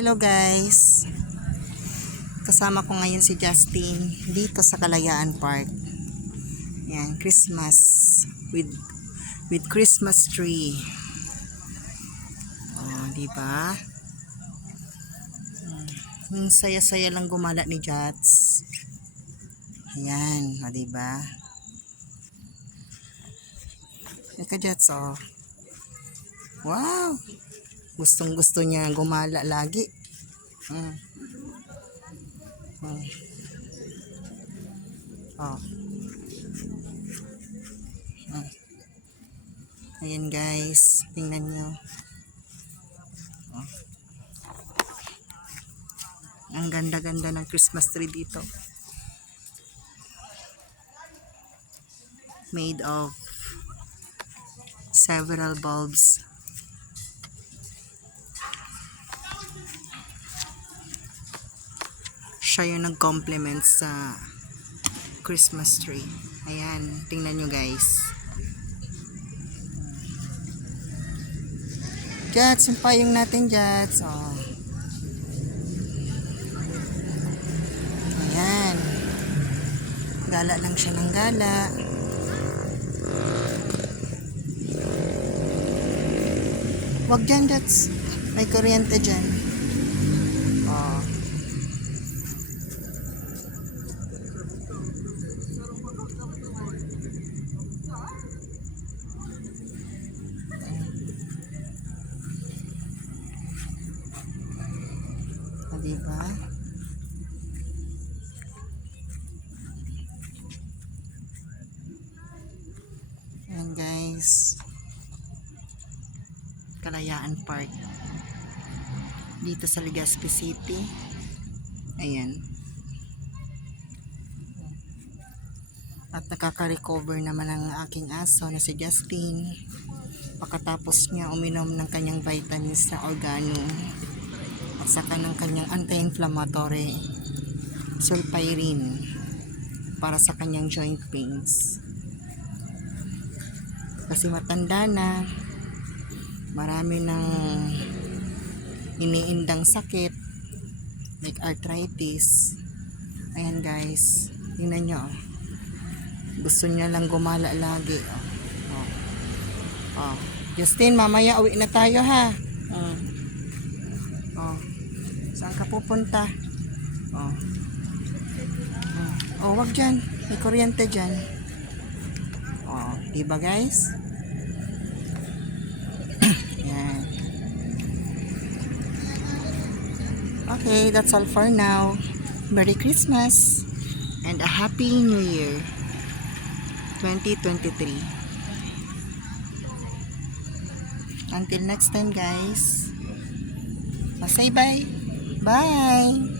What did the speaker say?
Hello guys, kasama ko ngayon si Justin dito sa Kalayaan Park. Yan, Christmas with Christmas tree. Oh, di ba? Ang saya-saya lang gumala ni Jats. Ayan, di ba? Ika Jats, oh. Wow! Gustong-gusto niya gumala lagi. Oh. Ayan guys, tingnan nyo. Oh. Ang ganda-ganda ng Christmas tree dito. Made of several bulbs. Siya yung nag-complement sa Christmas tree. Ayan, tingnan nyo guys. Jats, yung payong natin Jats. Oh. Ayan. Gala lang siya ng gala. Wag dyan Jats. May kuryente dyan. Oh. Diba? Ayan guys, Kalayaan Park dito sa Legazpi City. Ayan, at nakaka-recover naman ang aking aso na si Justin pagkatapos niya uminom ng kanyang vitamins na organo at saka ng kanyang anti-inflammatory sulpirin para sa kanyang joint pains. Kasi matanda na, marami ng iniindang sakit like arthritis. Ayan guys, tingnan nyo. Gusto niya lang gumala lagi. Oh. Justin, mamaya uwi na tayo ha. Saan ka pupunta? Wag dyan. May kuryente dyan. Diba guys? Yan. Okay, that's all for now. Merry Christmas and a Happy New Year 2023. Until next time guys. Say bye. Bye.